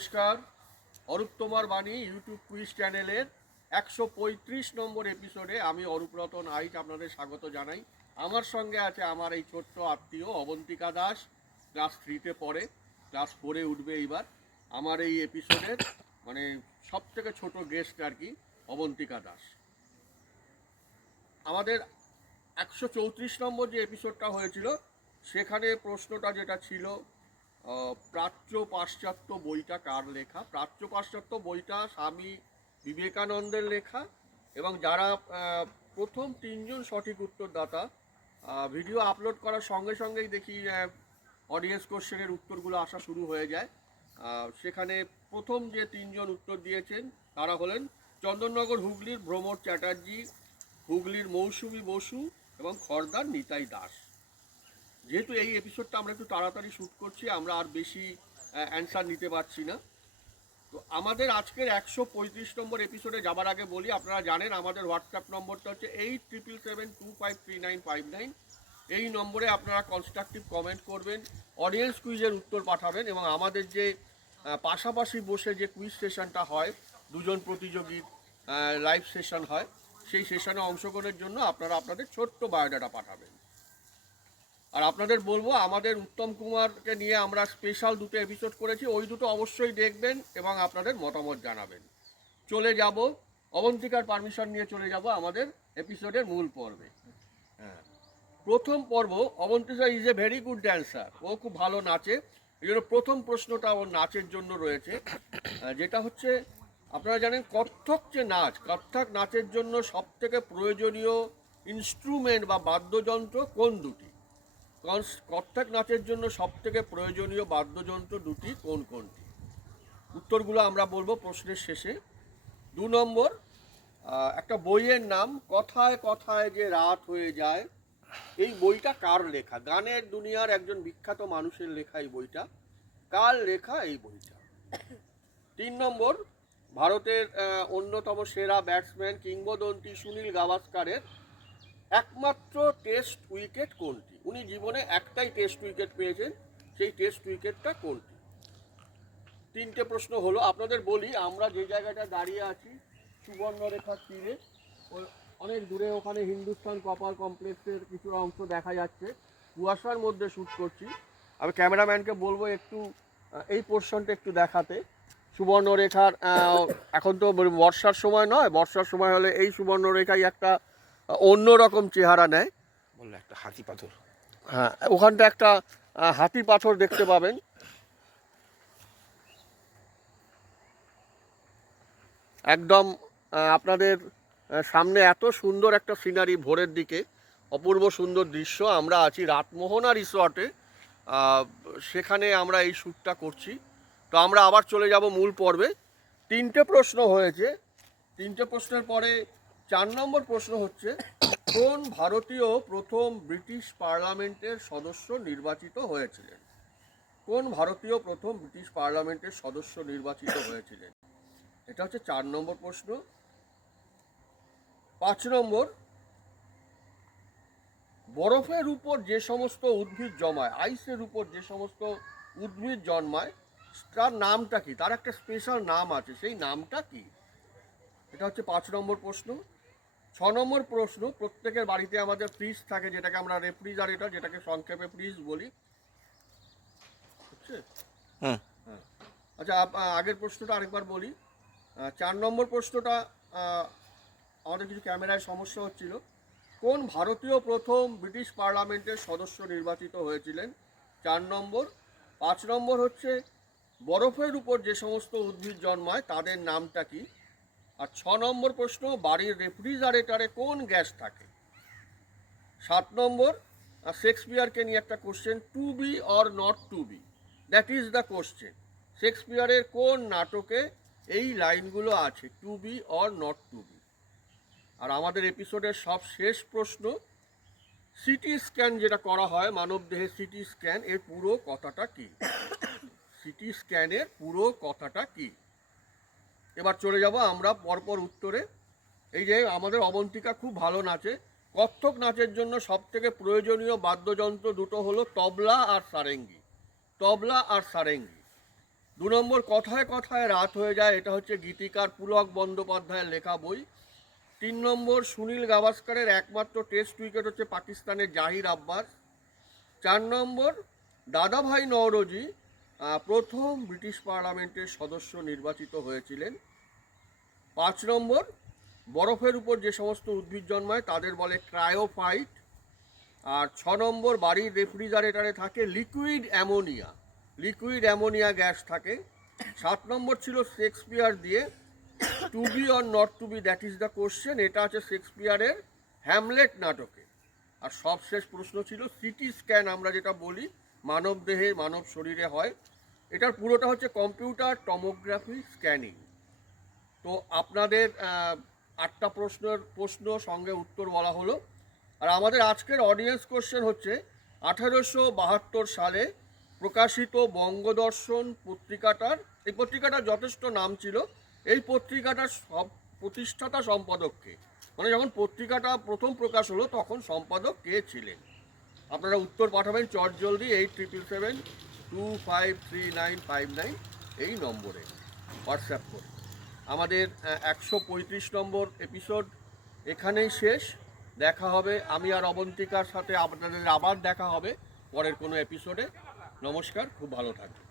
নমস্কার, অরূপ তোমার বাণী ইউটিউব কুইজ চ্যানেলের 135 নম্বর এপিসোডে আমি অরূপ রতন আইচ আপনাদের স্বাগত জানাই। আমার সঙ্গে আছে আমার এই ছোট্ট আত্মীয় অবন্তিকা দাস, ক্লাস 3-তে পড়ে, ক্লাস 4-এ উঠবে এইবার। আমার এই এপিসোডের মানে সব থেকে ছোট গেস্ট আর কি, অবন্তিকা দাস। আমাদের 134 নম্বর যে এপিসোডটা হয়েছিল সেখানে প্রশ্নটা যেটা ছিল, প্রাচ্য পাশ্চাত্য বইটা কার লেখা। প্রাচ্য পাশ্চাত্য বইটা স্বামী বিবেকানন্দের লেখা, এবং যারা প্রথম 3জন সঠিক উত্তরদাতা ভিডিও আপলোড করার সঙ্গে সঙ্গেই দেখি অডিয়েন্স কোশ্চেনের উত্তরগুলো আসা শুরু হয়ে যায়। সেখানে প্রথম যে 3জন উত্তর দিয়েছেন তারা হলেন চন্দননগর হুগলির ভ্রমর চ্যাটার্জি, হুগলির মৌসুমী বসু এবং খড়দার নিতাই দাস। যেহেতু এই এপিসোডটা আমরা একটু তাড়াতাড়ি শ্যুট করছি, আমরা আর বেশি অ্যান্সার নিতে পারছি না। তো আমাদের আজকের 135 নম্বর এপিসোডে যাবার আগে বলি, আপনারা জানেন আমাদের হোয়াটসঅ্যাপ নম্বরটা হচ্ছে 8777253959। এই নম্বরে আপনারা কনস্ট্রাকটিভ কমেন্ট করবেন, অডিয়েন্স কুইজের উত্তর পাঠাবেন, এবং আমাদের যে পাশাপাশি বসে যে কুইজ সেশনটা হয়, দুজন প্রতিযোগীর লাইভ সেশন হয়, সেই সেশনে অংশগ্রহণের জন্য আপনারা আপনাদের ছোট্ট বায়োডাটা পাঠাবেন। আর আপনাদের বলবো, আমাদের উত্তম কুমারকে নিয়ে আমরা স্পেশাল 2টো এপিসোড করেছি, ওই দুটো অবশ্যই দেখবেন এবং আপনাদের মতামত জানাবেন। চলে যাব, অবন্তিকার পারমিশন নিয়ে চলে যাব আমাদের এপিসোডের মূল পর্বে। হ্যাঁ, প্রথম পর্ব, Abantika is a very good dancer, ও খুব ভালো নাচে, এই জন্য প্রথম প্রশ্নটা ওর নাচের জন্য রয়েছে, যেটা হচ্ছে আপনারা জানেন কত্থক যে নাচ, কত্থক নাচের জন্য সবথেকে প্রয়োজনীয় ইনস্ট্রুমেন্ট বা বাদ্যযন্ত্র কোন দুটি? কত্থক নাচের জন্য সবথেকে প্রয়োজনীয় বাদ্যযন্ত্র দুটি কোন কোনটি? উত্তরগুলো আমরা বলবো প্রশ্নের শেষে। 2 নম্বর, একটা বইয়ের নাম কথায় কথায় যে রাত হয়ে যায়, এই বইটা কার লেখা? গানের দুনিয়ার একজন বিখ্যাত মানুষের লেখা এই বইটা, কার লেখা এই বইটা? 3 নম্বর, ভারতের অন্যতম সেরা ব্যাটসম্যান কিংবদন্তি সুনীল গাভাস্কারের একমাত্র টেস্ট উইকেট কোনটি? উনি জীবনে একটাই টেস্ট উইকেট পেয়েছেন, সেই টেস্ট উইকেটটা কোনটি? 3টে প্রশ্ন হলো। আপনাদের বলি, আমরা যে জায়গাটা দাঁড়িয়ে আছি সুবর্ণরেখার তীরে, অনেক দূরে ওখানে হিন্দুস্তান কপার কমপ্লেক্সের কিছু অংশ দেখা যাচ্ছে, কুয়াশার মধ্যে শ্যুট করছি। আমি ক্যামেরাম্যানকে বলবো একটু এই পোর্শনটা একটু দেখাতে। সুবর্ণরেখার এখন তো বর্ষার সময় নয়, বর্ষার সময় হলে এই সুবর্ণরেখায় একটা অন্যরকম চেহারা নেয়, বললো একটা হাতি পাথর। হ্যাঁ, ওখানটা একটা হাতি পাথর দেখতে পাবেন। একদম আপনাদের সামনে এত সুন্দর একটা সিনারি, ভোরের দিকে অপূর্ব সুন্দর দৃশ্য। আমরা আছি রাতমোহনা রিসর্টে, সেখানে আমরা এই শ্যুটটা করছি। তো আমরা আবার চলে যাব মূল পর্বে। 3টে প্রশ্ন হয়েছে, 3টে প্রশ্নের পরে 4 নম্বর প্রশ্ন হচ্ছে, কোন ভারতীয় প্রথম ব্রিটিশ পার্লামেন্টের সদস্য নির্বাচিত হয়েছিলেন? কোন ভারতীয় প্রথম ব্রিটিশ পার্লামেন্টের সদস্য নির্বাচিত হয়েছিলেন? এটা হচ্ছে 4 নম্বর প্রশ্ন। 5 নম্বর, বরফের উপর যে সমস্ত উদ্ভিদ জন্মায়, আইসের উপর যে সমস্ত উদ্ভিদ জন্মায়, তার নামটা কি? তার একটা স্পেশাল নাম আছে, সেই নামটা কি? এটা হচ্ছে 5 নম্বর প্রশ্ন। 6 নম্বর প্রশ্ন, প্রত্যেকের বাড়িতে আমাদের ফ্রিজ থাকে, যেটাকে আমরা রেফ্রিজারেটর, যেটাকে সংক্ষেপে ফ্রিজ বলি, বুঝছে? হ্যাঁ, আচ্ছা, আগের প্রশ্নটা আরেকবার বলি। 4 নম্বর প্রশ্নটা, আমাদের কিছু ক্যামেরায় সমস্যা হচ্ছিল। কোন ভারতীয় প্রথম ব্রিটিশ পার্লামেন্টের সদস্য নির্বাচিত হয়েছিলেন? 4 নম্বর। 5 নম্বর হচ্ছে, বরফের উপর যে সমস্ত উদ্ভিদ জন্মায় তাদের নামটা কি? আর 6 নম্বর প্রশ্ন, বাড়ির রেফ্রিজারেটরে কোন গ্যাস থাকে? 7 নম্বর, শেক্সপিয়ারকে নিয়ে একটা question, to be or not to be, that is the question. শেক্সপিয়ারের কোন নাটকে এই লাইনগুলো আছে, to be or not to be? আর আমাদের এপিসোডের সব শেষ প্রশ্ন, সিটি স্ক্যান যেটা করা হয় মানবদেহে, সিটি স্ক্যান এর পুরো কথাটা কি? সিটি স্ক্যানের পুরো কথাটা কি? এবার চলে যাব আমরা পরপর উত্তরে। এই যে আমাদের অবন্তিকা খুব ভালো নাচে, কত্থক নাচের জন্য সবথেকে প্রয়োজনীয় বাদ্যযন্ত্র দুটো হলো তবলা আর সারেঙ্গি। তবলা আর সারেঙ্গি 2 নম্বর কথায় কথায় রাত হয়ে যায়, এটা হচ্ছে গীতিকার পুলক বন্দ্যোপাধ্যায়ের লেখা বই। 3 নম্বর সুনীল গাভাস্করের একমাত্র টেস্ট উইকেট হচ্ছে পাকিস্তানের জাহির আব্বাস। 4 নম্বর দাদাভাই নওরোজি প্রথম ব্রিটিশ পার্লামেন্টের সদস্য নির্বাচিত হয়েছিলেন। 5 নম্বর বরফের উপর যে সমস্ত উদ্ভিদ জন্মায় তাদের বলে ক্রায়োফাইট। আর 6 নম্বর বাড়ির রেফ্রিজারেটরে থাকে লিকুইড অ্যামোনিয়া গ্যাস থাকে। 7 নম্বর ছিল শেক্সপিয়ার দিয়ে to be or not to be that is the question, এটা আছে শেক্সপিয়ারের হ্যামলেট নাটকে। আর সবশেষ প্রশ্ন ছিল সিটি স্ক্যান আমরা যেটা বলি মানব দেহে মানব শরীরে হয়, এটার পুরোটা হচ্ছে কম্পিউটার টমোগ্রাফি স্ক্যানিং। তো আপনাদের 8টা প্রশ্ন সঙ্গে উত্তর বলা হলো। আর আমাদের আজকের অডিয়েন্স কোশ্চেন হচ্ছে 1872 সালে প্রকাশিত বঙ্গদর্শন পত্রিকাটার, এই পত্রিকাটার যথেষ্ট নাম ছিল, এই পত্রিকাটার সব প্রতিষ্ঠাতা সম্পাদককে, মানে যখন পত্রিকাটা প্রথম প্রকাশ হলো তখন সম্পাদক কে ছিলেন। আপনারা উত্তর পাঠাবেন চটজলদি 8777253959 এই নম্বরে হোয়াটসঅ্যাপ করে। আমাদের 135 নম্বর এপিসোড এখানেই শেষ। দেখা হবে, আমি আর অবন্তিকার সাথে আপনাদের আবার দেখা হবে পরের কোনো এপিসোডে। নমস্কার, খুব ভালো থাকবেন।